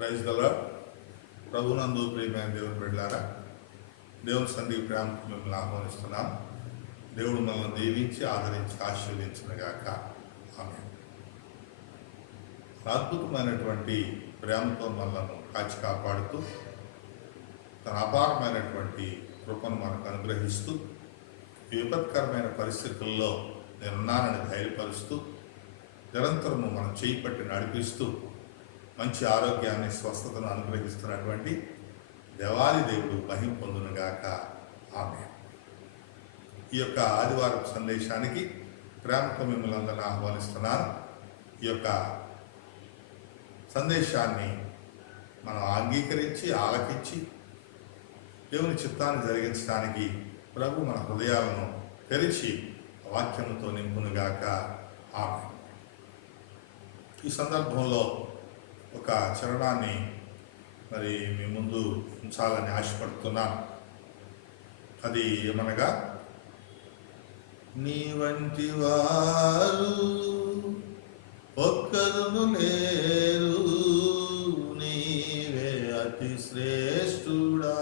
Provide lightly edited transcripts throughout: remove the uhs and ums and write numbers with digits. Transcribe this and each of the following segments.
Praise the lord. ప్రభునందు ప్రియమైన దేవుని బిడ్డలారా, దేవుని సన్నిధికి ప్రేమకు మిమ్మల్ని ఆహ్వానిస్తున్నాం. దేవుడు మనల్ని దీవించి ఆదరించి ఆశీర్వదించునుగాక. ఆమేన్. అద్భుతమైనటువంటి ప్రేమతో మనలను కాచి కాపాడుతూ తన అపారమైనటువంటి కృపను మనకు అనుగ్రహిస్తూ విపత్కరమైన పరిస్థితుల్లో నేనున్నానని ధైర్యపరుస్తూ నిరంతరము మనం చేయి పట్టి నడిపిస్తూ మంచి ఆరోగ్యాన్ని స్వస్థతను అనుగ్రహిస్తున్నటువంటి దేవాది దేవుడు మహిమ పొందునుగాక. ఆమేన్. ఈ యొక్క ఆదివారం సందేశానికి ప్రేమతో మిమ్మల్ని అందరినీ ఆహ్వానిస్తున్నాను. ఈ యొక్క సందేశాన్ని మనం అంగీకరించి ఆలకించి దేవుని చిత్తాన్ని జరిగించడానికి ప్రభు మన హృదయాలను తెరిచి వాక్యంతో నింపునుగాక. ఆమేన్. ఈ సందర్భంలో ఒక చరణాన్ని మరి మీ ముందు ఉంచాలని ఆశపడుతున్నాను. అది ఏమనగా, నీ వంటి వారు ఒక్కరును లేరు, నీవే అతి శ్రేష్ఠుడా,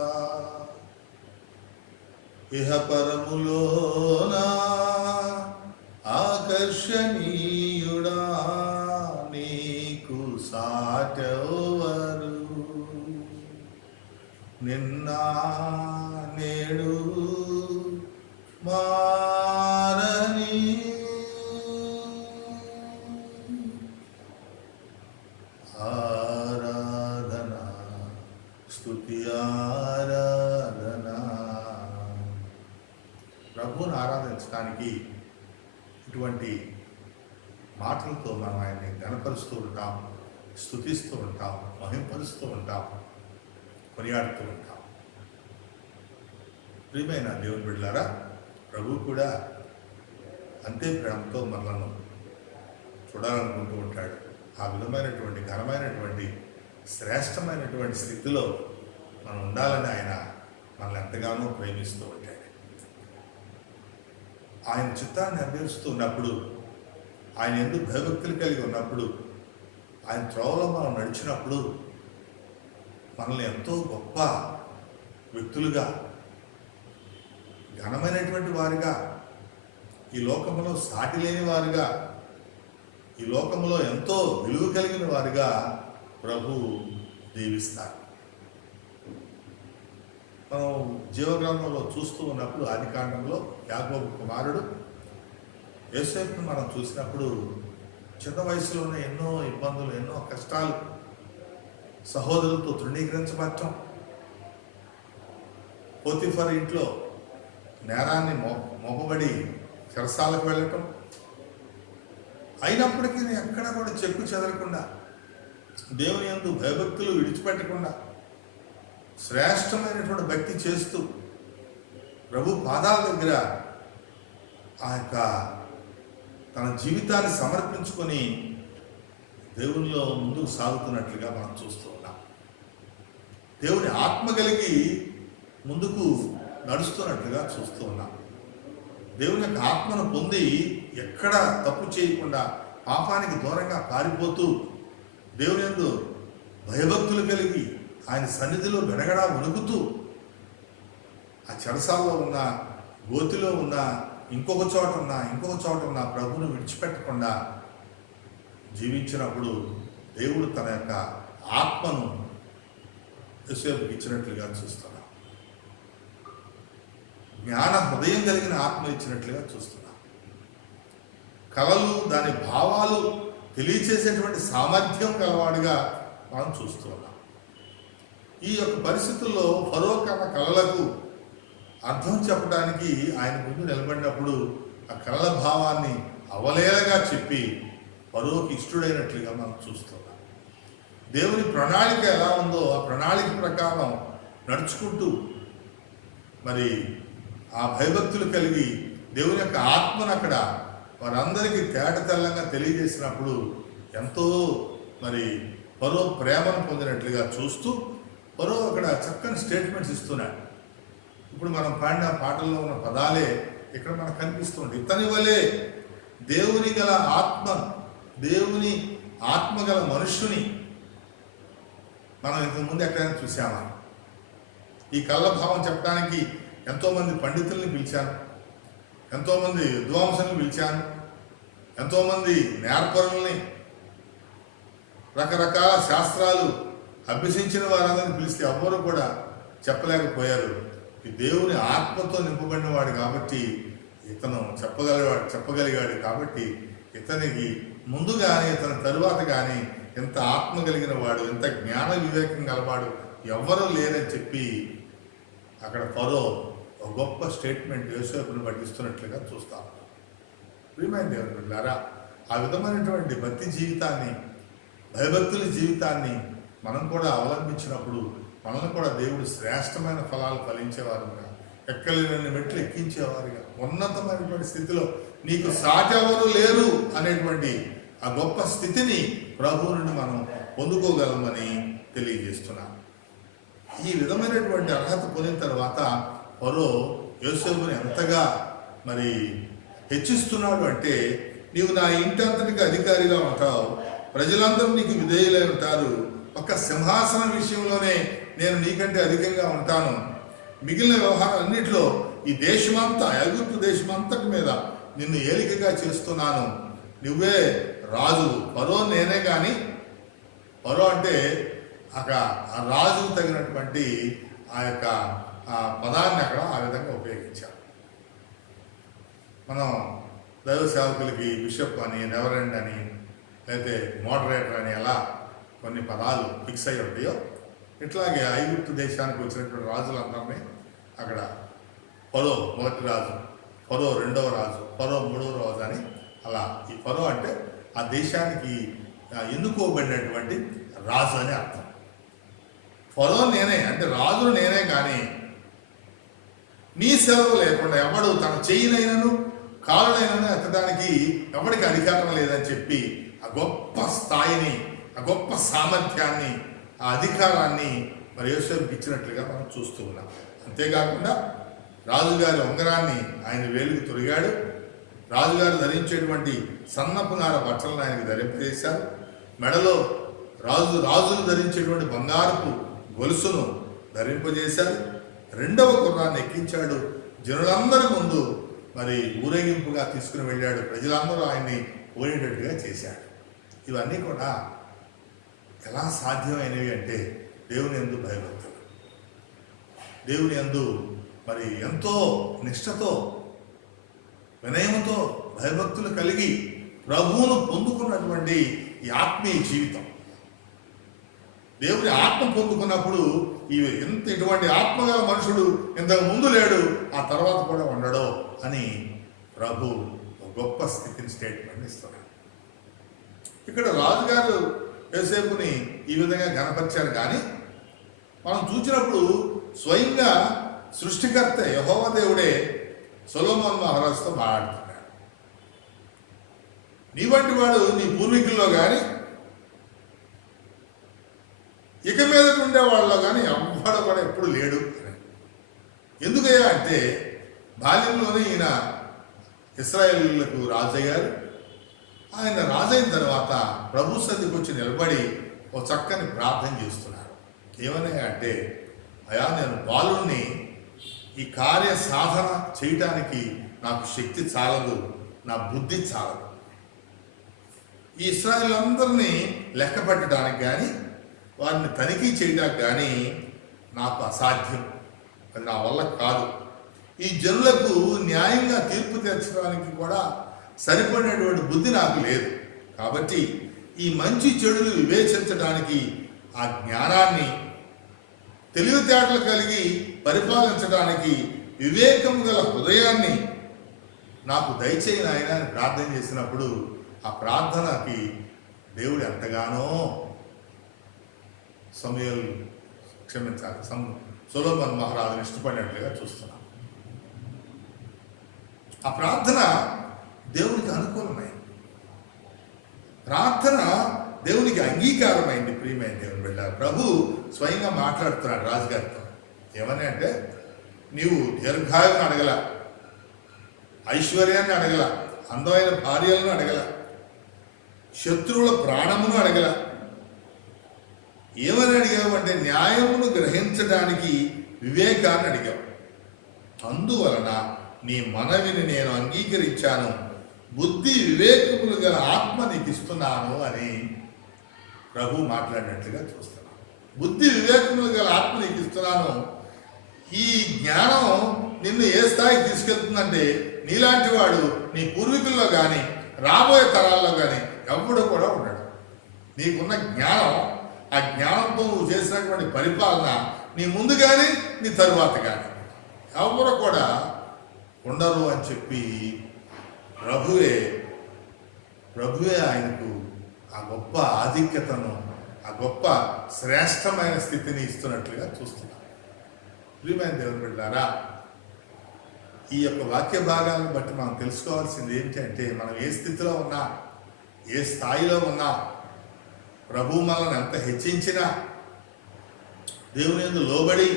ఇహపరములోనా ఆకర్షణీయుడా, నీకు సాటెవరు, నిన్న నేడు మారని ఆరాధన, స్తుతి ఆరాధన. ప్రభువును ఆరాధించడానికి ఇటువంటి మాటలతో మనం ఆయన్ని గణపరుస్తూ ఉంటాం, స్తుతిస్తూ ఉంటాం, మహింపరుస్తూ ఉంటాం, కొనియాడుతూ ఉంటాం. ప్రియమైన దేవుని బిడ్డలారా, ప్రభు కూడా అంతే ప్రేమతో మనలను చూడాలనుకుంటూ ఉంటాడు. ఆ విధమైనటువంటి ఘనమైనటువంటి శ్రేష్టమైనటువంటి స్థితిలో మనం ఉండాలని ఆయన మనల్ని ఎంతగానో ప్రేమిస్తూ ఉంటాడు. ఆయన చిత్తాన్ని నెరవేరుస్తూ ఉన్నప్పుడు, ఆయన ఎందుకు భయభక్తులు కలిగి ఉన్నప్పుడు, ఆయన త్రోవలో మనం నడిచినప్పుడు మనల్ని ఎంతో గొప్ప వ్యక్తులుగా, ఘనమైనటువంటి వారిగా, ఈ లోకంలో సాటి లేని వారుగా, ఈ లోకంలో ఎంతో విలువ కలిగిన వారుగా ప్రభు దీవిస్తారు. మనం జీవగ్రంథంలో చూస్తూ ఉన్నప్పుడు ఆదికాండంలో యాకోబు కుమారుడు యోసేపును మనం చూసినప్పుడు చిన్న వయసులోనే ఎన్నో ఇబ్బందులు, ఎన్నో కష్టాలు, సహోదరులతో తృణీకరించబడటం, పోతిఫర్ ఇంట్లో నేరాన్ని మోపబడి చెరసాలకు వెళ్ళటం, అయినప్పటికీ ఎక్కడ కూడా చెక్కు చెదరకుండా, దేవుని యందు భయభక్తులు విడిచిపెట్టకుండా శ్రేష్టమైనటువంటి భక్తి చేస్తూ ప్రభు పాదాల దగ్గర ఆ యొక్క తన జీవితాన్ని సమర్పించుకొని దేవునిలో ముందుకు సాగుతున్నట్లుగా మనం చూస్తూ ఉన్నాం. దేవుని ఆత్మ కలిగి ముందుకు నడుస్తున్నట్లుగా చూస్తూ ఉన్నాం. దేవుని యొక్క ఆత్మను పొంది ఎక్కడ తప్పు చేయకుండా పాపానికి దూరంగా పారిపోతూ దేవుని యందు భయభక్తులు కలిగి ఆయన సన్నిధిలో గడగడా వణుకుతూ ఆ చెరసాల్లో ఉన్న, గోతిలో ఉన్న, ఇంకొక చోట ఉన్న ప్రభువును విడిచిపెట్టకుండా జీవించినప్పుడు దేవుడు తన యొక్క ఆత్మను యోసేపుకి ఇచ్చినట్లుగా చూస్తున్నాం. జ్ఞాన హృదయం కలిగిన ఆత్మ ఇచ్చినట్లుగా చూస్తున్నాం. కళలు, దాని భావాలు తెలియచేసేటువంటి సామర్థ్యం గలవాడిగా మనం చూస్తూ ఉన్నాం. ఈ యొక్క పరిస్థితుల్లో ఫరో కన్న కళలకు అర్థం చెప్పడానికి ఆయన ముందు నిలబడినప్పుడు ఆ కళల భావాన్ని అవలేలగా చెప్పి ఫరోకి ఇష్టడైనట్లుగా మనం చూస్తున్నాం. దేవుని ప్రణాళిక ఎలా ఉందో ఆ ప్రణాళిక ప్రకారం నడుచుకుంటూ మరి ఆ భయభక్తులు కలిగి దేవుని యొక్క ఆత్మను అక్కడ వారందరికీ తేటతెల్లంగా తెలియజేసినప్పుడు ఎంతో మరి ఫరో ప్రేమను పొందినట్లుగా చూస్తూ ఫరో అక్కడ చక్కని స్టేట్మెంట్స్ ఇస్తున్నాడు. ఇప్పుడు మనం పాడిన పాటల్లో ఉన్న పదాలే ఇక్కడ మనకు కనిపిస్తుంది. ఇతని వలె దేవుని గల ఆత్మ, దేవుని ఆత్మగల మనుష్యుని మనం ఇంతకుముందు ఎక్కడైనా చూసామా? ఈ కళ్ళభావం చెప్పడానికి ఎంతోమంది పండితుల్ని పిలిచాను, ఎంతోమంది విద్వాంసుల్ని పిలిచాను, ఎంతోమంది నేర్పరుల్ని, రకరకాల శాస్త్రాలు అభ్యసించిన వారందరిని పిలిస్తే ఎవ్వరూ కూడా చెప్పలేకపోయారు. ఈ దేవుని ఆత్మతో నింపబడిన వాడు కాబట్టి ఇతను చెప్పగలిగాడు కాబట్టి ఇతనికి ముందు కానీ ఇతని తరువాత కానీ ఇంత ఆత్మ కలిగిన వాడు, ఇంత జ్ఞాన వివేకం గలవాడు ఎవ్వరూ లేరని చెప్పి అక్కడ ఫరో ఒక గొప్ప స్టేట్మెంట్ యోసేపును పట్టిస్తున్నట్లుగా చూస్తాం. ప్రియమైన దేవుని బిడ్డలారా, ఆ విధమైనటువంటి భక్తి జీవితాన్ని, భయభక్తుల జీవితాన్ని మనం కూడా అవలంబించినప్పుడు మనల్ని కూడా దేవుడు శ్రేష్టమైన ఫలాలు ఫలించేవారుగా, ఎక్కలేని మెట్లు ఎక్కించేవారుగా, ఉన్నతమైనటువంటి స్థితిలో నీకు సాటెవరు లేరు అనేటువంటి ఆ గొప్ప స్థితిని ప్రభువు నుండి మనం పొందుకోగలమని తెలియజేస్తున్నాం. ఈ విధమైనటువంటి అర్హత పొందిన తర్వాత ఫరో యోసేపుని ఎంతగా మరి హెచ్చిస్తున్నాడు అంటే, నీవు నా ఇంటి అంతటికి అధికారిగా ఉంటావు, ప్రజలందరూ నీకు విధేయులై ఉంటారు, ఒక సింహాసనం విషయంలోనే నేను నీకంటే అధికంగా ఉంటాను, మిగిలిన వ్యవహారాలన్నింటిలో ఈ దేశమంతా, ఐగుప్తు దేశమంతటి మీద నిన్ను ఏలికగా చేస్తున్నాను, నువ్వే రాజు. ఫరో నేనే కానీ, ఫరో అంటే అక్కడ ఆ రాజుకు తగినటువంటి ఆ యొక్క పదాన్ని అక్కడ ఆ విధంగా ఉపయోగించాం. మనం దైవ సేవకులకి బిషప్ అని, రెవరెండ్ అని, లేకపోతే మోడరేటర్ అని ఎలా కొన్ని పదాలు ఫిక్స్ అయ్యి ఉంటాయో, ఇట్లాగే ఐగుప్తు దేశానికి వచ్చినటువంటి రాజులందరినీ అక్కడ ఫరో మొదటి రాజు, ఫరో రెండవ రాజు, ఫరో మూడవ రాజు అని అలా. ఈ ఫరో అంటే ఆ దేశానికి ఎన్నుకోబడినటువంటి రాజు అని అర్థం. ఫరో నేనే అంటే రాజును నేనే కానీ నీ సెలవు లేకుండా ఎవడు తన చెయ్యినైనను కాలునైనను ఎత్తడానికి ఎవరికి అధికారం లేదని చెప్పి ఆ గొప్ప స్థాయిని, ఆ గొప్ప సామర్థ్యాన్ని, ఆ అధికారాన్ని మరి యోసేపుకి ఇచ్చినట్లుగా మనం చూస్తూ ఉన్నాం. అంతేకాకుండా రాజుగారి ఉంగరాన్ని ఆయన వేలుకు తొలిగాడు, రాజుగారు ధరించేటువంటి సన్నపు నార బట్టలను ఆయనకి ధరింపజేశారు, మెడలో రాజులు ధరించేటువంటి బంగారపు గొలుసును ధరింపజేశారు, రెండవ గుర్రాన్ని ఎక్కించాడు, జనులందరి ముందు మరి ఊరేగింపుగా తీసుకుని వెళ్ళాడు, ప్రజలందరూ ఆయన్ని పోయేటట్టుగా చేశాడు. ఇవన్నీ కూడా ఎలా సాధ్యమైనవి అంటే దేవుని యందు భయభక్తులు, దేవుని యందు మరి ఎంతో నిష్ఠతో, వినయముతో భయభక్తులు కలిగి ప్రభువును పొందుకున్నటువంటి ఈ ఆత్మీయ జీవితం. దేవుని ఆత్మ పొందుకున్నప్పుడు ఇటువంటి ఆత్మగల మనుషుడు ఇంతకు ముందు లేడు, ఆ తర్వాత కూడా ఉండడు అని ప్రభు ఒక గొప్ప స్థితిని స్టేట్మెంట్ ఇస్తున్నాడు. ఇక్కడ రాజుగారు యోసేపుని ఈ విధంగా గణపరిచారు. కానీ మనం చూసినప్పుడు స్వయంగా సృష్టికర్త యెహోవా దేవుడే సొలొమోను మహారాజుతో మాట్లాడుతున్నాడు. నీ వంటి వాడు నీ పూర్వీకుల్లో కానీ ఇక మీదట ఉండే వాళ్ళలో కానీ ఎవ్వడు కూడా ఎప్పుడు లేడు. ఎందుకయ్యా అంటే బాల్యంలోనే ఈయన ఇశ్రాయేలులకు రాజయ్యారు. ఆయన రాజైన తర్వాత ప్రభు సన్నిధికి వచ్చి నిలబడి ఒక చక్కని ప్రార్థన చేస్తున్నారు. ఏమని అంటే, అయా నేను బాలుని ఈ కార్య సాధన చేయటానికి నాకు శక్తి చాలదు, నా బుద్ధి చాలదు, ఈ ఇశ్రాయేలులందరినీ లెక్క పెట్టడానికి కానీ వారిని తనిఖీ చేయడానికి కానీ నాకు అసాధ్యం, అది నా వల్ల కాదు. ఈ జనులకు న్యాయంగా తీర్పు తీర్చడానికి కూడా సరిపడినటువంటి బుద్ధి నాకు లేదు. కాబట్టి ఈ మంచి చెడులు వివేచించడానికి ఆ జ్ఞానాన్ని, తెలివితేటలు కలిగి పరిపాలించడానికి వివేకం గల హృదయాన్ని నాకు దయచేయి నాయనా అని ప్రార్థన చేసినప్పుడు ఆ ప్రార్థనకి దేవుడు ఎంతగానో సొలొమోను మహారాజుని ఇష్టపడినట్లుగా చూస్తున్నాం. ఆ ప్రార్థన దేవునికి అనుకూలమైంది, ప్రార్థన దేవునికి అంగీకారమైంది. ప్రియమైన దేవుని బిడ్డ, ప్రభు స్వయంగా మాట్లాడుతున్నాడు రాజుగారితో. ఏమని అంటే, నీవు దీర్ఘాయువుని అడగల, ఐశ్వర్యాన్ని అడగల, అందమైన భార్యలను అడగల, శత్రువుల ప్రాణమును అడగల, ఏమని అడిగావు అంటే న్యాయమును గ్రహించడానికి వివేకాన్ని అడిగావు. అందువలన నీ మనవిని నేను అంగీకరించాను, బుద్ధి వివేకములు గల ఆత్మ నీకు ఇస్తున్నాను అని ప్రభు మాట్లాడినట్లుగా చూస్తున్నాను. బుద్ధి వివేకములు గల ఆత్మ నీకు ఇస్తున్నాను. ఈ జ్ఞానం నిన్ను ఏ స్థాయికి తీసుకెళ్తుందంటే నీలాంటి వాడు నీ పూర్వీకుల్లో కానీ రాబోయే తరాల్లో కానీ ఎవ్వడు కూడా ఉండడు. నీకున్న జ్ఞానం, ఆ జ్ఞానంతో నువ్వు చేసినటువంటి పరిపాలన నీ ముందు కానీ నీ తరువాత కానీ ఎవరు కూడా ఉండరు అని చెప్పి ప్రభువే ఆయనకు ఆ గొప్ప ఆధిక్యతను, ఆ గొప్ప శ్రేష్టమైన స్థితిని ఇస్తున్నట్లుగా చూస్తున్నాం. ప్రియమైన దేవుని బిడ్డలారా, ఈ యొక్క వాక్య భాగాలను బట్టి మనం తెలుసుకోవాల్సింది ఏంటంటే మనం ఏ స్థితిలో ఉన్నా, ఏ స్థాయిలో ఉన్నా, ప్రభు మనల్ని ఎంత హెచ్చించినా దేవుని యందు లోబడి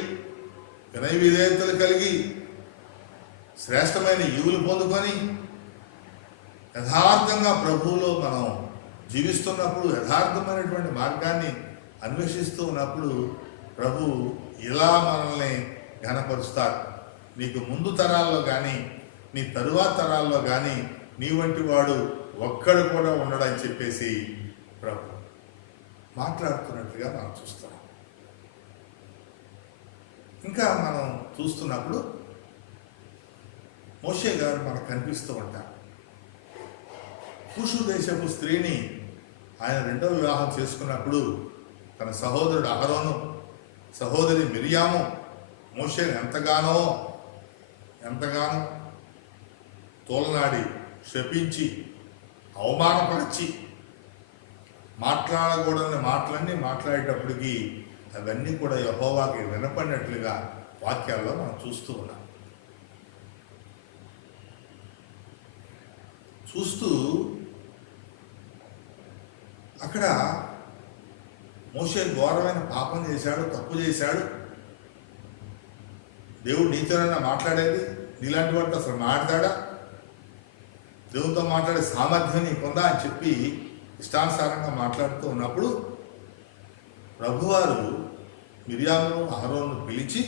వినయ విధేయతలు కలిగి శ్రేష్టమైన ఈవులు పొందుకొని యథార్థంగా ప్రభువులో మనం జీవిస్తున్నప్పుడు, యథార్థమైనటువంటి మార్గాన్ని అన్వేషిస్తూ ఉన్నప్పుడు ప్రభు ఇలా మనల్ని ఘనపరుస్తారు. నీకు ముందు తరాల్లో కానీ నీ తరువాత తరాల్లో కానీ నీ వంటి వాడు ఒక్కడు కూడా ఉండడని చెప్పేసి ప్రభు మాట్లాడుతున్నట్లుగా మనం చూస్తాం. ఇంకా మనం చూస్తున్నప్పుడు మోషే గారు మనకు కనిపిస్తూ ఉంటారు. కూషు దేశపు స్త్రీని ఆయన రెండవ వివాహం చేసుకున్నప్పుడు తన సహోదరుడు అహరోను, సహోదరి మిరియాము మోషేని ఎంతగానో తోలనాడి శపించి అవమానపరిచి మాట్లాడకూడని మాటలన్నీ మాట్లాడేటప్పటికీ అవన్నీ కూడా యెహోవాకి వినపడినట్లుగా వాక్యాల్లో మనం చూస్తూ ఉన్నాం. చూస్తూ అక్కడ మోషే ఘోరమైన పాపం చేశాడు, తప్పు చేశాడు. దేవుడు నీతోనైనా మాట్లాడేది, నీలాంటి వాటితో అసలు మాట్లాడా, దేవునితో మాట్లాడే సామర్థ్యం నీకుందా అని చెప్పి ఇష్టానుసారంగా మాట్లాడుతూ ఉన్నప్పుడు ప్రభువారు మిరియామును అహరోను పిలిచి,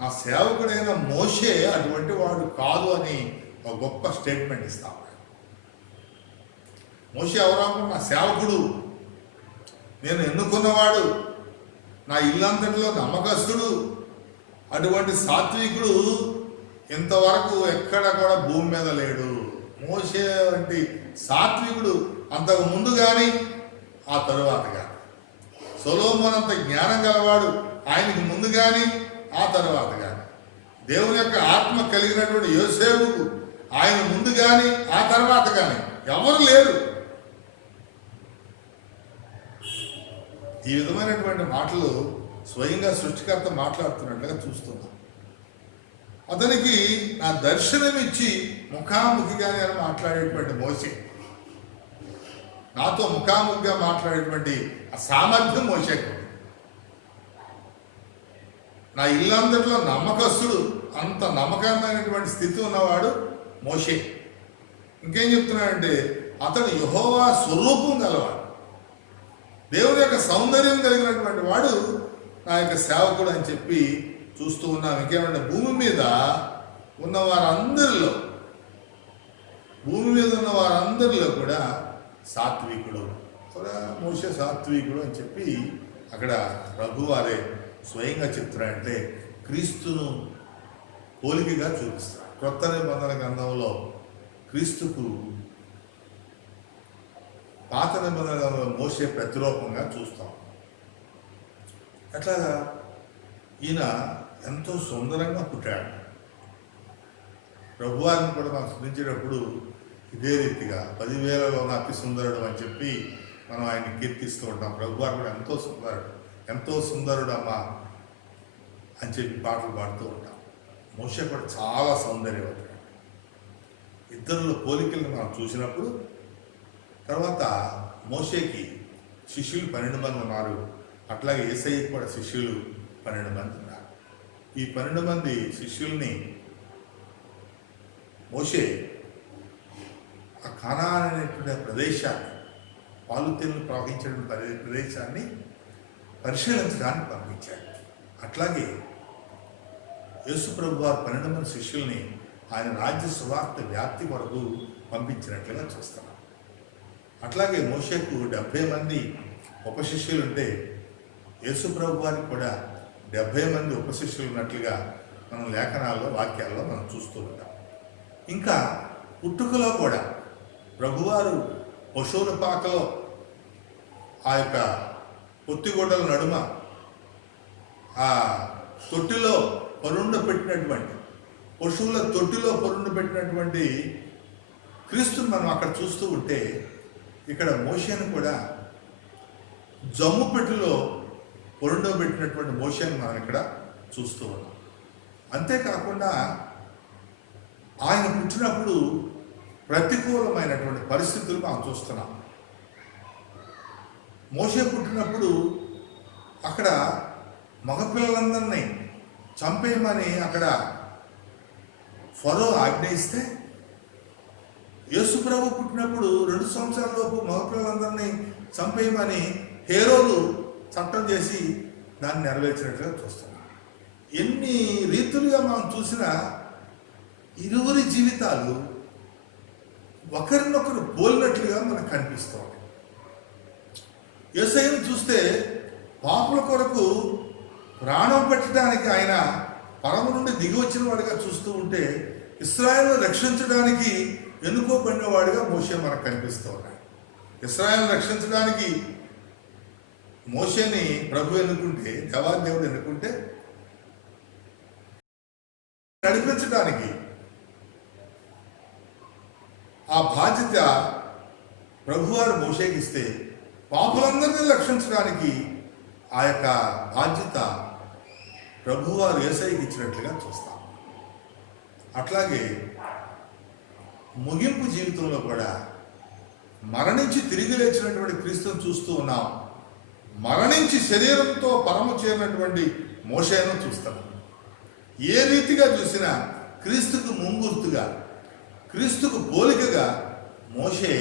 నా సేవకుడైన మోషే అటువంటి వాడు కాదు అని ఒక గొప్ప స్టేట్మెంట్ ఇస్తాం. మోషే ఎవరాము? నా సేవకుడు, నేను ఎన్నుకున్నవాడు, నా ఇల్లంతటిలో నమ్మకస్తుడు, అటువంటి సాత్వికుడు ఇంతవరకు ఎక్కడ కూడా భూమి మీద లేడు. మోషే వంటి సాత్వికుడు అంతకు ముందు కానీ ఆ తరువాత కానీ, సొలొమోను అంత జ్ఞానం గలవాడు ఆయనకి ముందు కానీ ఆ తరువాత కానీ, దేవుని యొక్క ఆత్మ కలిగినటువంటి యోసేపుకు ఆయన ముందు కానీ ఆ తర్వాత కానీ ఎవరు లేరు. ఈ విధమైనటువంటి మాటలు స్వయంగా సృష్టికర్త మాట్లాడుతున్నట్లుగా చూస్తున్నాం. అతనికి నా దర్శనం ఇచ్చి ముఖాముఖిగానే మాట్లాడేటువంటి మోషే, నాతో ముఖాముఖిగా మాట్లాడేటువంటి ఆ సామర్థ్యం మోషేకు. నా ఇల్లంతటిలో నమ్మకస్తుడు, అంత నమ్మకమైనటువంటి స్థితి ఉన్నవాడు మోషే. ఇంకేం చెప్తున్నాడంటే అతడు యెహోవా స్వరూపం గలవాడు, దేవుని యొక్క సౌందర్యం కలిగినటువంటి వాడు నా యొక్క సేవకుడు అని చెప్పి చూస్తూ ఉన్నాం. ఇంకేమంటే భూమి మీద ఉన్న వారందరిలో కూడా సాత్వికుడు, మోషే సాత్వికుడు అని చెప్పి అక్కడ ప్రభువారే స్వయంగా చెప్తున్నారంటే క్రీస్తును పోలికగా చూపిస్తారు. క్రొత్త నిబంధన గ్రంథంలో క్రీస్తుకు పాత నిబంధన గ్రంథంలో మోషే ప్రతిరూపంగా చూస్తాం. అట్లాగా ఈయన ఎంతో సుందరంగా పుట్టాడు. ప్రభువారిని కూడా మనం స్మరించేటప్పుడు ఇదే రీతిగా 10,000లో అతి సుందరుడు అని చెప్పి మనం ఆయన్ని కీర్తిస్తూ ఉంటాం. ప్రభువారు కూడా ఎంతో సుందరుడు అమ్మా అని చెప్పి పాటలు పాడుతూ ఉంటాం. మోషే కూడా చాలా సౌందర్యవంతుడు. ఇద్దరులో పోలికలను మనం చూసినప్పుడు తర్వాత మోషేకి శిష్యులు 12 మంది ఉన్నారు, అట్లాగే యేసయ్యకి కూడా శిష్యులు 12 మంది ఉన్నారు. ఈ 12 మంది శిష్యుల్ని మోషే ఆ కానాన్ అనేటువంటి ప్రదేశాన్ని, పాలు తేనెలు ప్రవహించిన ప్రదేశాన్ని పరిశీలించడానికి పంపించాడు. అట్లాగే యేసు ప్రభు వారు 12 మంది శిష్యుల్ని ఆయన రాజ్య సువార్త వ్యాప్తి కొరకు పంపించినట్లుగా చూస్తున్నాం. అట్లాగే మోషేకు 70 మంది ఉపశిష్యులు ఉంటే యేసు ప్రభు వారికి కూడా 70 మంది ఉపశిష్యులు ఉన్నట్లుగా మనం లేఖనాల్లో వాక్యాల్లో మనం చూస్తూ ఉంటాం. ఇంకా పుట్టుకలో కూడా ప్రభువారు పశువుల పాకలో ఆ యొక్క పొత్తిగొడ్డల నడుమ ఆ తొట్టిలో పరుండు పెట్టినటువంటి పశువుల తొట్టిలో పరుండు పెట్టినటువంటి క్రీస్తుని మనం అక్కడ చూస్తూ ఉంటే, ఇక్కడ మోషేను కూడా జమ్ము పెట్టిలో పొరుండో పెట్టినటువంటి మోషేను మనం ఇక్కడ చూస్తూ ఉన్నాం. అంతేకాకుండా ఆయన పుట్టినప్పుడు ప్రతికూలమైనటువంటి పరిస్థితులు మనం చూస్తున్నాం. మోషే పుట్టినప్పుడు అక్కడ మగపిల్లలందరినీ చంపేయమని అక్కడ ఫరో ఆజ్ఞయిస్తే, యేసుప్రభు పుట్టినప్పుడు 2 సంవత్సరాలలోపు మగపిల్లలందరినీ చంపేయమని హేరోదు చట్టం చేసి దాన్ని నెరవేర్చినట్లుగా చూస్తున్నాం. ఎన్ని రీతులుగా మనం చూసినా ఇరువురి జీవితాలు ఒకరినొకరు పోలినట్లుగా మనకు కనిపిస్తుంది. యేసయ్యను చూస్తే పాపుల కొరకు ప్రాణం పెట్టడానికి ఆయన పరము నుండి దిగి వచ్చిన వాడిగా చూస్తూ ఉంటే, ఇశ్రాయేలును రక్షించడానికి ఎన్నుకోబడిన వాడిగా మోషే మనకు కనిపిస్తూ ఉన్నాడు. ఇశ్రాయేలును రక్షించడానికి మోషేని ప్రభు ఎన్నుకుంటే, దేవాదేవుడు ఎన్నుకుంటే, నడిపించడానికి ఆ బాధ్యత ప్రభువారు మోషేకి ఇస్తే, పాపులందరినీ రక్షించడానికి ఆ యొక్క బాధ్యత ప్రభువారు యేసయ్యకి ఇచ్చినట్లుగా చూస్తాం. అట్లాగే ముగింపు జీవితంలో కూడా మరణించి తిరిగి లేచినటువంటి క్రీస్తుని చూస్తూ ఉన్నాం. మరణించి శరీరంతో పరము చేరినటువంటి మోషేను చూస్తాం. ఏ రీతిగా చూసినా క్రీస్తుకు ముంగుర్తుగా, క్రీస్తుకు పోలికగా మోషే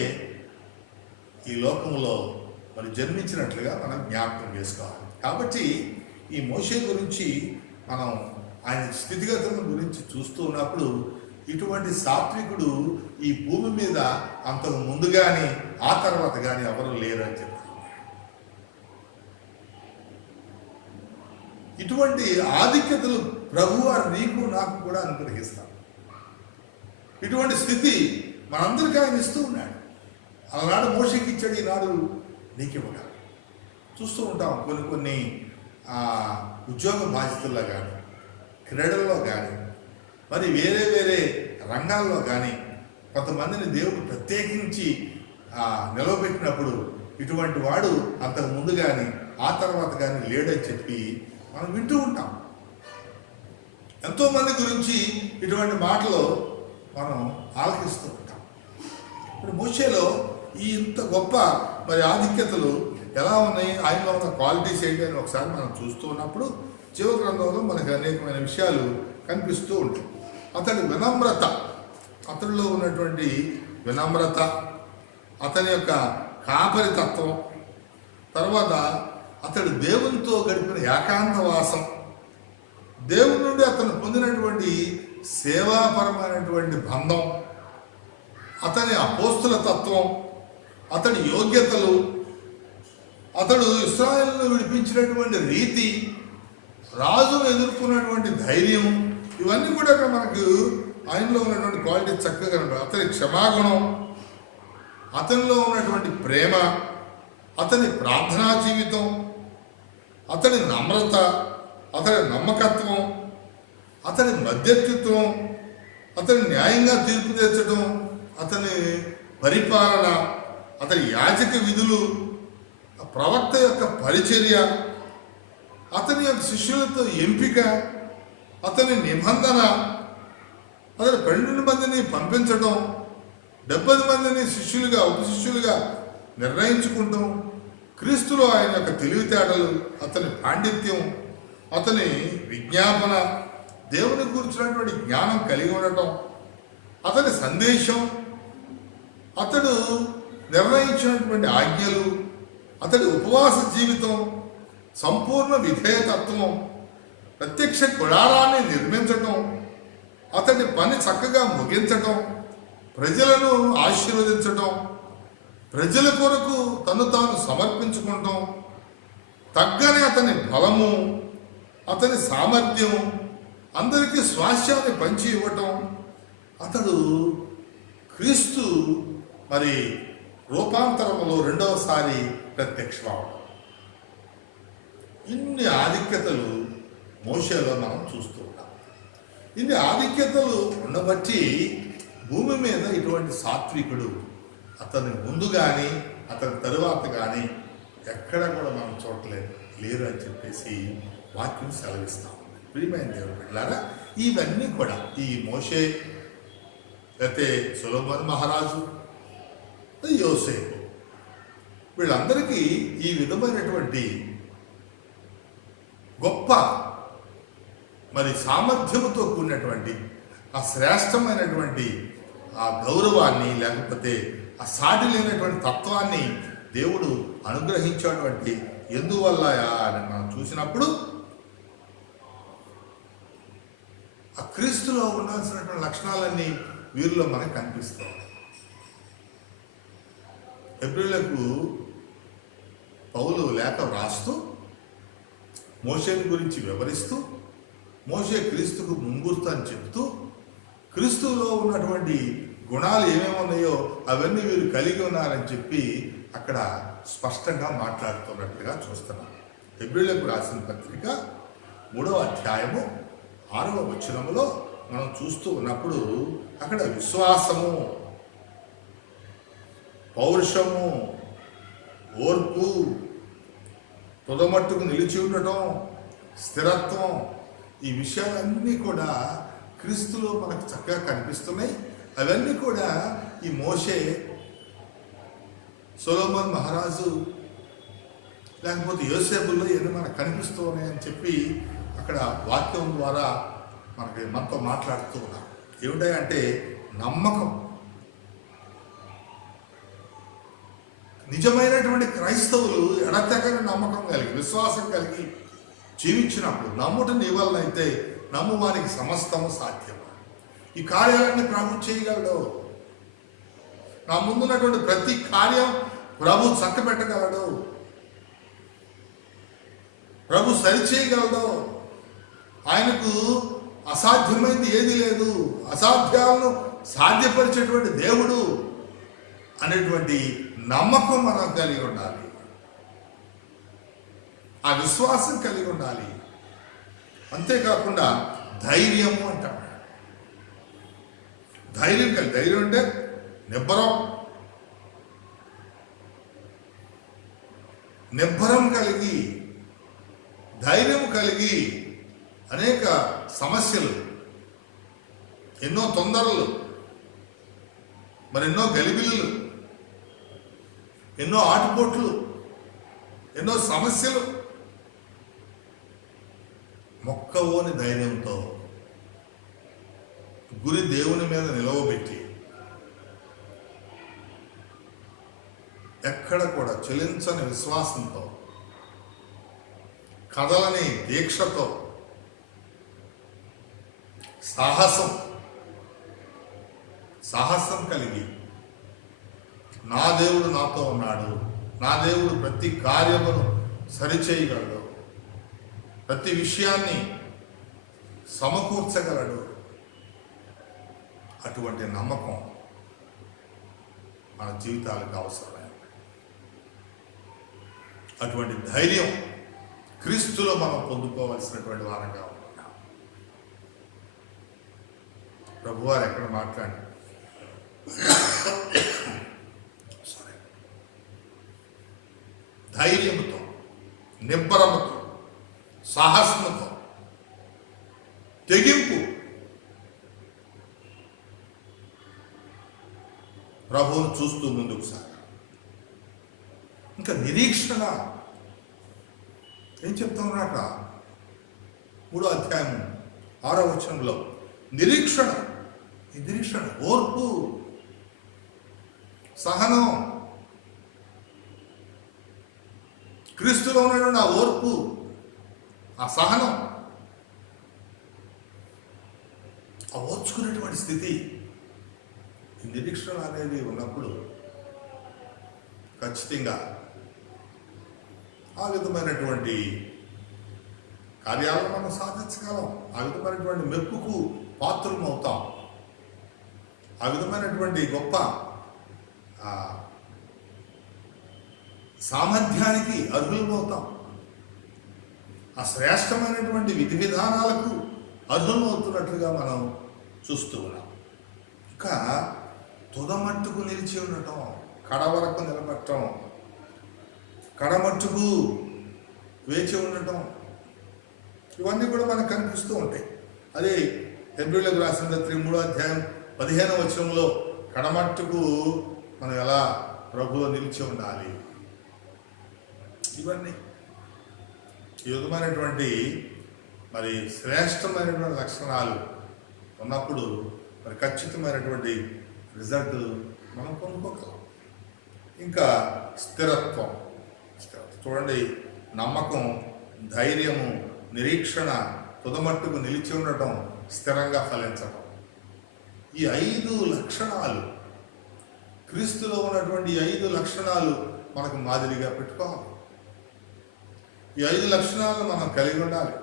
ఈ లోకంలో మరి జన్మించినట్లుగా మనం జ్ఞాపకం చేసుకోవాలి. కాబట్టి ఈ మోషే గురించి మనం ఆయన స్థితిగతుల గురించి చూస్తూ ఉన్నప్పుడు, ఇటువంటి సాత్వికుడు ఈ భూమి మీద అంతకు ముందు కానీ ఆ తర్వాత కానీ ఎవరు లేరు అని చెప్తారు. ఇటువంటి ఆధిక్యతలు ప్రభువారు నీకు నాకు కూడా అనుగ్రహిస్తారు. ఇటువంటి స్థితి మనందరికీ ఆయన ఇస్తూ ఉన్నాడు. ఆనాడు మోషేకి ఇచ్చాడు, ఈనాడు నీకు ఇవ్వగా చూస్తూ ఉంటాం. కొన్ని ఉద్యోగ బాధ్యతల్లో కానీ, క్రీడల్లో కానీ, మరి వేరే వేరే రంగాల్లో కానీ కొంతమందిని దేవుడు ప్రత్యేకించి నిలవబెట్టినప్పుడు, ఇటువంటి వాడు అంతకు ముందు కానీ ఆ తర్వాత కానీ లేడని చెప్పి మనం వింటూ ఉంటాం. ఎంతోమంది గురించి ఇటువంటి మాటలు మనం ఆలకిస్తూ ఉంటాం. ఇప్పుడు మోషేలో ఈ ఇంత గొప్ప మరి ఆధిక్యతలు ఎలా ఉన్నాయి, ఆయనలో ఉన్న క్వాలిటీస్ ఏంటి అని ఒకసారి మనం చూస్తూ ఉన్నప్పుడు జీవ గ్రంథంలో మనకు అనేకమైన విషయాలు కనిపిస్తూ ఉంటాయి. అతని వినమ్రత, అతనిలో ఉన్నటువంటి వినమ్రత, అతని యొక్క కాపరితత్వం, తర్వాత అతడు దేవునితో గడిపిన ఏకాంతవాసం, దేవుని నుండి అతను పొందినటువంటి సేవాపరమైనటువంటి బంధం, అతని అపోస్తుల తత్వం, అతని యోగ్యతలు, అతడు ఇశ్రాయేలును విడిపించినటువంటి రీతి, రాజును ఎదుర్కొన్నటువంటి ధైర్యం, ఇవన్నీ కూడా మనకు ఆయనలో ఉన్నటువంటి క్వాలిటీ చక్కగా కనపడదు. అతని క్షమాగుణం, అతనిలో ఉన్నటువంటి ప్రేమ, అతని ప్రార్థనా జీవితం, అతని నమ్రత, అతని నమ్మకత్వం, అతని మధ్యత్వం, అతని న్యాయంగా తీర్పు తీర్చడం, అతని పరిపాలన, అతని యాజక విధులు, ప్రవక్త యొక్క పరిచర్య, అతని యొక్క శిష్యులతో ఎంపిక, అతని నిబంధన, అతని 12 మందిని పంపించడం, 70 మందిని శిష్యులుగా ఉపశిష్యులుగా నిర్ణయించుకుంటాం, క్రీస్తులో ఆయన యొక్క తెలివితేటలు, అతని పాండిత్యం, అతని విజ్ఞాపన, దేవుని గురించినటువంటి జ్ఞానం కలిగి ఉండటం, అతని సందేశం, అతడు నిర్ణయించినటువంటి ఆజ్ఞలు, అతడి ఉపవాస జీవితం, సంపూర్ణ విధేయతత్వం, ప్రత్యక్ష గుడారాన్ని నిర్మించటం, అతని పని చక్కగా ముగించటం, ప్రజలను ఆశీర్వదించటం, ప్రజల కొరకు తను తాను సమర్పించుకోవటం, తగ్గని అతని బలము, అతని సామర్థ్యం, అందరికీ స్వాస్థ్యాన్ని పంచి ఇవ్వటం, అతడు క్రీస్తు మరి రూపాంతరములో రెండవసారి ప్రత్యక్షమవడం. ఇన్ని ఆధిక్యతలు మోషేలో మనం చూస్తూ ఉంటాం. ఇన్ని ఆధిక్యతలు ఉండబట్టి భూమి మీద ఇటువంటి సాత్వికుడు అతని ముందు కానీ అతని తరువాత కానీ ఎక్కడ కూడా మనం చూడలేదు, లేరు అని చెప్పేసి వాక్యం సెలవిస్తాం. ప్రియమైన దేవుడు బిడ్డలారా, ఇవన్నీ కూడా ఈ మోషే, లేకపోతే సొలొమోను మహారాజు, యోసేపు, వీళ్ళందరికీ ఈ విధమైనటువంటి గొప్ప మరి సామర్థ్యముతో కూడినటువంటి ఆ శ్రేష్టమైనటువంటి ఆ గౌరవాన్ని, లేకపోతే ఆ సాటి లేనటువంటి తత్వాన్ని దేవుడు అనుగ్రహించాడు. అంటే ఎందువల్ల అని మనం చూసినప్పుడు ఆ క్రీస్తులో ఉండాల్సినటువంటి లక్షణాలన్నీ వీరిలో మనకు కనిపిస్తాయి. హెబ్రీయులకు పౌలు లేఖ వ్రాస్తూ మోషేని గురించి వివరిస్తూ, మోషే క్రీస్తుకు ముంగుర్తు అని చెప్తూ, క్రీస్తులో ఉన్నటువంటి గుణాలు ఏమేమి ఉన్నాయో అవన్నీ వీరు కలిగి ఉన్నారని చెప్పి అక్కడ స్పష్టంగా మాట్లాడుతున్నట్లుగా చూస్తున్నాం. హెబ్రీయులకు రాసిన పత్రిక 3వ అధ్యాయము 6వ వచనములో మనం చూస్తూ ఉన్నప్పుడు అక్కడ విశ్వాసము, పౌరుషము, ఓర్పు, తుదమట్టుకు నిలిచి ఉండటం, స్థిరత్వం, ఈ విషయాలన్నీ కూడా క్రీస్తులో మనకు చక్కగా కనిపిస్తున్నాయి. అవన్నీ కూడా ఈ మోషే, సొలొమోను మహారాజు, లేకపోతే యోసేపుల్లో ఎన్ని మనకు కనిపిస్తూ ఉన్నాయని చెప్పి అక్కడ వాక్యం ద్వారా మనతో మాట్లాడుతూ ఉన్నాం. ఏమిటంటే నమ్మకం. నిజమైనటువంటి క్రైస్తవులు ఎడతెగని నమ్మకం కలిగి, విశ్వాసం కలిగి జీవించినప్పుడు, నమ్ముట నీ వలన అయితే నమ్ము వారికి సమస్తము సాధ్యం. ఈ కార్యాలన్నీ ప్రభు చేయగలడు. నా ముందున్నటువంటి ప్రతి కార్యం ప్రభు చక్కబెట్టగలడు, ప్రభు సరిచేయగలడు. ఆయనకు అసాధ్యమైంది ఏది లేదు. అసాధ్యాలను సాధ్యపరిచేటువంటి దేవుడు అనేటువంటి నమ్మకం మనం కలిగి ఉండాలి. ఆ విశ్వాసం కలిగి ఉండాలి. అంతేకాకుండా ధైర్యము అంటాడు. ధైర్యం కలిగి, ధైర్యం అంటే నిబ్బరం కలిగి, ధైర్యం కలిగి అనేక సమస్యలు, ఎన్నో తొందరలు, మరెన్నో గలిబిళ్ళు, ఎన్నో ఆటుపోట్లు, ఎన్నో సమస్యలు, మొక్కవోని ధైర్యంతో గురి దేవుని మీద నిలవబెట్టి ఎక్కడ కూడా చెలించని విశ్వాసంతో, కదలని దీక్షతో, సాహసం కలిగి, నా దేవుడు నాతో ఉన్నాడు, నా దేవుడు ప్రతి కార్యమును సరిచేయగలడు, ప్రతి విషయాన్ని సమకూర్చగలడు. అటువంటి నమ్మకం మన జీవితాలకు అవసరమైనది. అటువంటి ధైర్యం క్రీస్తులో మనం పొందుకోవాల్సినటువంటి వారంగా ఉంటున్నాం. ప్రభువారు ఎక్కడ మాట్లాడి ధైర్యముతో, నిబ్బరముతో, సాహసముతో, తెగింపు, ప్రభువును చూస్తూ ముందుకు సాగాలి. ఇంకా నిరీక్షణ ఏం చెప్తా ఉన్నాక 3వ అధ్యాయం 6వ వచనంలో నిరీక్షణ, ఓర్పు, సహనం, క్రీస్తులో ఉన్నటువంటి ఆ ఓర్పు, ఆ సహనం, ఆ ఓర్చుకునేటువంటి స్థితి, ఈ నిరీక్షణ అనేది ఉన్నప్పుడు ఖచ్చితంగా ఆ విధమైనటువంటి కార్యాలను మనం సాధించగలం. ఆ విధమైనటువంటి మెప్పుకు పాత్రలం అవుతాం. ఆ విధమైనటువంటి గొప్ప సామర్థ్యానికి అర్హులమవుతాం. ఆ శ్రేష్టమైనటువంటి విధి విధానాలకు అర్హులమవుతున్నట్లుగా మనం చూస్తూ ఉన్నాం. ఇంకా తుదమట్టుకు నిలిచి ఉండటం, కడవరకు నిలబడటం, కడమట్టుకు వేచి ఉండటం, ఇవన్నీ కూడా మనకు కనిపిస్తూ ఉంటాయి. అదే హెబ్రీయులకు రాసిన 3వ అధ్యాయం 15వ వచనంలో కడమట్టుకు మనం ఎలా ప్రభువులో నిలిచి ఉండాలి, ఇవన్నీ ఈ విధమైనటువంటి మరి శ్రేష్టమైనటువంటి లక్షణాలు ఉన్నప్పుడు మరి ఖచ్చితమైనటువంటి రిజల్ట్ మనం పొందుకోగలం. ఇంకా స్థిరత్వం చూడండి, నమ్మకం, ధైర్యము, నిరీక్షణ, తుదమట్టుకు నిలిచి ఉండటం, స్థిరంగా ఫలించటం, ఈ 5 లక్షణాలు, క్రీస్తులో ఉన్నటువంటి 5 లక్షణాలు మనకు మాదిరిగా పెట్టుకోవాలి. ఈ 5 లక్షణాలను మనం కలిగి ఉండాలి.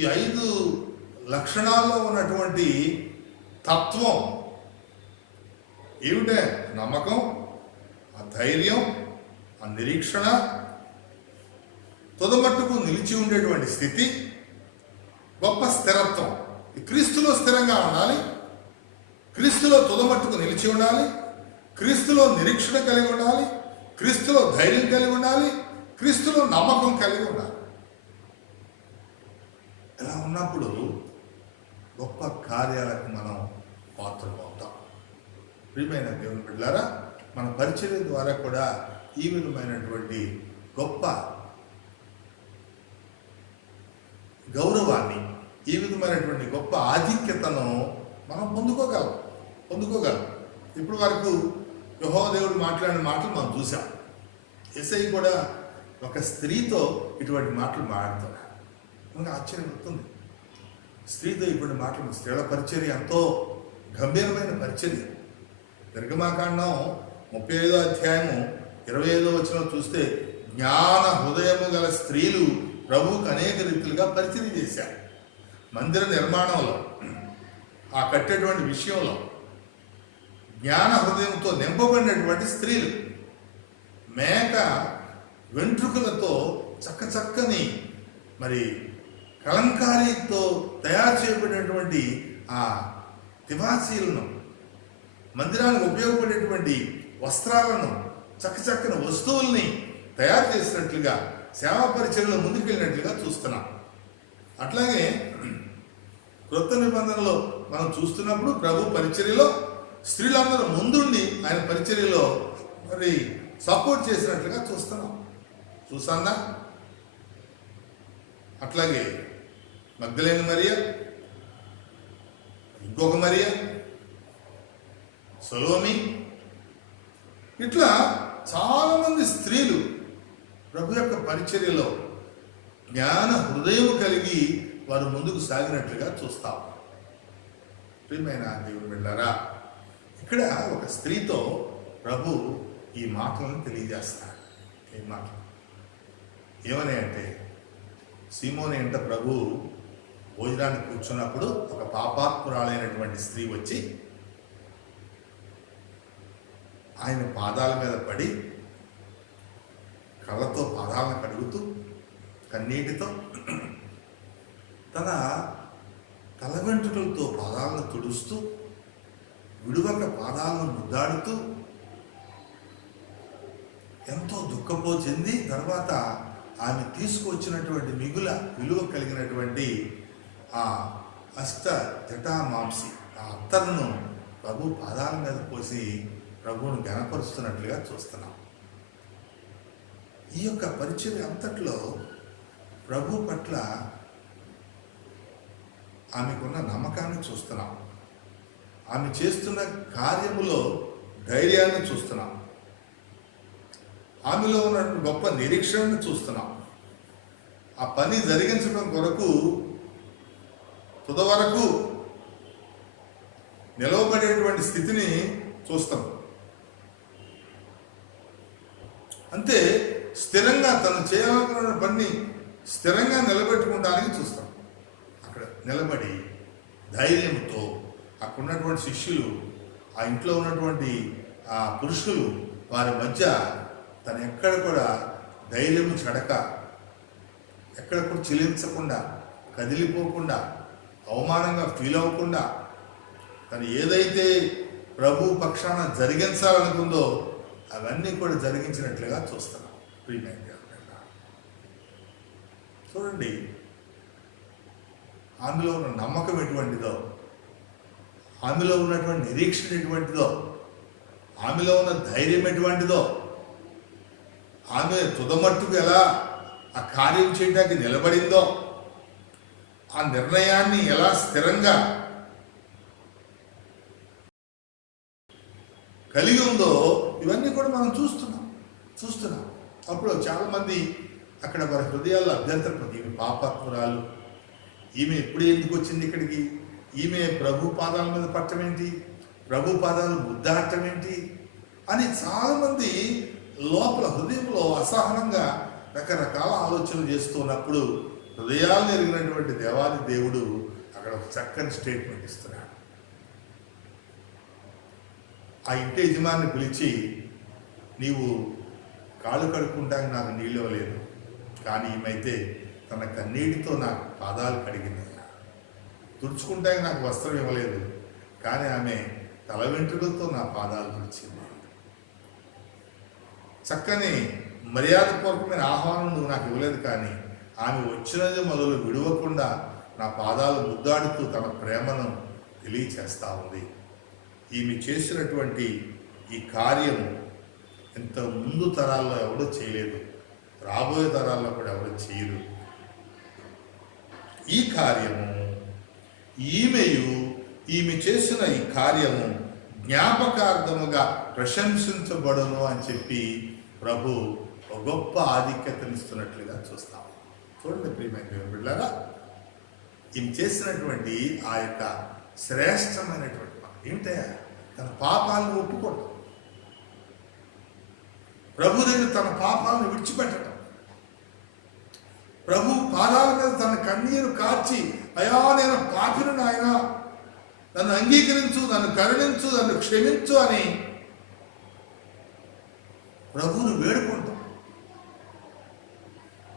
ఈ 5 లక్షణాల్లో ఉన్నటువంటి తత్వం ఏమిటే? నమ్మకం, ఆ ధైర్యం, ఆ నిరీక్షణ, తుదమట్టుకు నిలిచి ఉండేటువంటి స్థితి, గొప్ప స్థిరత్వం. క్రీస్తులో స్థిరంగా ఉండాలి, క్రీస్తులో తుదమట్టుకు నిలిచి ఉండాలి, క్రీస్తులో నిరీక్షణ కలిగి ఉండాలి, క్రీస్తులో ధైర్యం కలిగి ఉండాలి, క్రీస్తులో నమ్మకం కలిగి ఉండాలి. ఇలా ఉన్నప్పుడు గొప్ప కార్యాలకు మనం పాత్రలు అవుతాం. ప్రియమైన దేవుని బిడ్డలారా, మన పరిచర్య ద్వారా కూడా ఈ విధమైనటువంటి గొప్ప గౌరవాన్ని, ఈ విధమైనటువంటి గొప్ప ఆధిక్యతను మనం పొందుకోగలం. ఇప్పుడు వరకు యెహోవా దేవుడు మాట్లాడిన మాటలు మనం చూసాం. యేసయ్య కూడా ఒక స్త్రీతో ఇటువంటి మాటలు మాట్లాడుతున్నారు. మనకు ఆశ్చర్యం అవుతుంది. స్త్రీతో ఇటువంటి మాటలు, స్త్రీల పరిచర్య ఎంతో గంభీరమైన పరిచర్య. నిర్గమాకాండం 35వ అధ్యాయము 25వ వచనం చూస్తే, జ్ఞాన హృదయము గల స్త్రీలు ప్రభువుకు అనేక రీతులుగా పరిచర్య చేశారు. మందిర నిర్మాణంలో, ఆ కట్టేటువంటి విషయంలో జ్ఞాన హృదయంతో నింపబడినటువంటి స్త్రీలు, మేక వెంట్రుకలతో చక్కని మరి కలంకారీతో తయారు చేయబడినటువంటి ఆ తివాచీలను, మందిరానికి ఉపయోగపడేటువంటి వస్త్రాలను, చక్కని వస్తువుల్ని తయారు చేసినట్లుగా సేవా పరిచర్యలో ముందుకెళ్ళినట్లుగా చూస్తున్నాం. అట్లాగే క్రొత్త నిబంధనలో మనం చూస్తున్నప్పుడు ప్రభు పరిచర్యలో స్త్రీలందరూ ముందుండి ఆయన పరిచర్యలో మరి సపోర్ట్ చేసినట్లుగా చూసానా? అట్లాగే మగ్దలేని మరియ, ఇంకొక మరియ, సొలోమి, ఇట్లా చాలామంది స్త్రీలు ప్రభు యొక్క పరిచర్యలో జ్ఞాన హృదయం కలిగి వారు ముందుకు సాగినట్లుగా చూస్తాం. ప్రియమైన దేవుని బిడ్డలారా, ఇక్కడ ఒక స్త్రీతో ప్రభు ఈ మాటలను తెలియజేస్తారు. ఈ మాటలు ఏమని అంటే, సీమోని ఇంట ప్రభు భోజనానికి కూర్చున్నప్పుడు ఒక పాపాత్మురాలైనటువంటి స్త్రీ వచ్చి ఆయన పాదాల మీద పడి కళ్ళతో పాదాలను కడుగుతూ కన్నీటితో తన తల వెంట్రుకలతో పాదాలను తుడుస్తూ విడువక పాదాలను ముద్దాడుతూ ఎంతో దుఃఖపో చెంది, తర్వాత ఆమె తీసుకువచ్చినటువంటి మిగుల విలువ కలిగినటువంటి ఆ అష్ట జటామాంసి, ఆ అత్తరును ప్రభు పాదాల మీద పోసి ప్రభువును ఘనపరుస్తున్నట్లుగా చూస్తున్నాం. ఈ యొక్క పరిచర్య అంతట్లో ప్రభు పట్ల ఆమెకున్న నమ్మకాన్ని చూస్తున్నాం. ఆమె చేస్తున్న కార్యములో ధైర్యాన్ని చూస్తున్నాం. ఆమెలో ఉన్నటువంటి గొప్ప నిరీక్షణను చూస్తున్నాం. ఆ పని జరిగించడం కొరకు తుదవరకు నిలవబడేటువంటి స్థితిని చూస్తాం. అంతే స్థిరంగా తను చేయాలనుకున్న పని స్థిరంగా నిలబెట్టుకోవడానికి చూస్తాం. అక్కడ నిలబడి ధైర్యంతో అక్కడ ఉన్నటువంటి శిష్యులు, ఆ ఇంట్లో ఉన్నటువంటి ఆ పురుషులు, వారి మధ్య తను ఎక్కడ కూడా ధైర్యం చెడక, ఎక్కడ కూడా చెలించకుండా, కదిలిపోకుండా, అవమానంగా ఫీల్ అవ్వకుండా, తను ఏదైతే ప్రభు పక్షాన జరిగించాలనుకుందో అవన్నీ కూడా జరిగించినట్లుగా చూస్తున్నాం. ప్రియమైన చూడండి, ఆమెలో ఉన్న నమ్మకం ఎటువంటిదో, ఆమెలో ఉన్నటువంటి నిరీక్షణ ఎటువంటిదో, ఆమెలో ఉన్న ధైర్యం ఎటువంటిదో, ఆమె తుదమట్టుకు ఎలా ఆ కార్యం చేయడానికి నిలబడిందో, ఆ నిర్ణయాన్ని ఎలా స్థిరంగా కలిగి ఉందో, ఇవన్నీ కూడా మనం చూస్తున్నాం. అప్పుడు చాలామంది అక్కడ వారి హృదయాల్లో అభ్యంతరం, ఈమె పాపాత్మురాలు, ఈమె ఎప్పుడు ఎందుకు వచ్చింది ఇక్కడికి, ఈమె ప్రభు పాదాల మీద పట్టడం ఏంటి, ప్రభు పాదాలు ముద్దాడటం ఏంటి అని చాలామంది లోపల హృదయంలో అసహనంగా రకరకాల ఆలోచనలు చేస్తున్నప్పుడు హృదయాలను ఎరిగినటువంటి దేవాది దేవుడు అక్కడ ఒక చక్కని స్టేట్మెంట్ ఇస్తున్నాడు. ఆ ఇంటి యజమాని పిలిచి, నీవు కాళ్ళు కడుక్కుంటానికి నాకు నీళ్ళు ఇవ్వలేదు, కానీ ఈమెయితే తన కన్నీటితో నాకు పాదాలు కడిగింది. తుడుచుకుంటానికి నాకు వస్త్రం ఇవ్వలేదు, కానీ ఆమె తల వెంట్రుకలతో నా పాదాలు తుడిచింది. చక్కని మర్యాదపూర్వకమైన ఆహ్వానం నువ్వు నాకు ఇవ్వలేదు, కానీ ఆమె వచ్చినది మొదలు విడవకుండా నా పాదాలు ముద్దాడుతూ తన ప్రేమను తెలియచేస్తూ ఉంది. ఈమె చేసినటువంటి ఈ కార్యం ఇంత ముందు తరాల్లో ఎవడూ చేయలేదు, రాబోయే తరాల్లో కూడా ఎవరు చేయరు. ఈ కార్యము ఈమె చేసిన ఈ కార్యము జ్ఞాపకార్థముగా ప్రశంసించబడును అని చెప్పి ప్రభు ఒక గొప్ప ఆధిక్యతనిస్తున్నట్లుగా చూస్తాం. చూడండి ప్రియమైన బిడ్డలారా, ఈమె చేసినటువంటి ఆ యొక్క శ్రేష్టమైనటువంటి ఏంటయ్యా, తన పాపాలను ఒప్పుకోవడం, ప్రభు దగ్గర తన పాపాలను విడిచిపెట్టడం, ప్రభు పాదాల మీద తన కన్నీరు కార్చి, అయా నేను పాపిని నాయన, నన్ను అంగీకరించు, నన్ను కరుణించు, నన్ను క్షమించు అని ప్రభువును వేడుకుంటాం.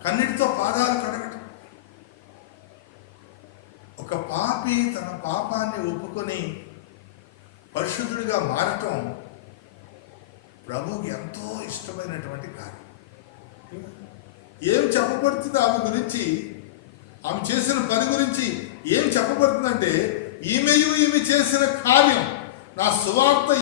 కన్నీటితో పాదాలు కడగటం. ఒక పాపి తన పాపాన్ని ఒప్పుకొని పరిశుద్ధుడిగా మారటం ప్రభువుకి ఎంతో ఇష్టమైనటువంటి కార్యం. ఏం చెప్పబడుతుంది ఆమె గురించి, ఆమె చేసిన పని గురించి ఏం చెప్పబడుతుందంటే, ఈమె చేసిన కార్యం, నా సువార్త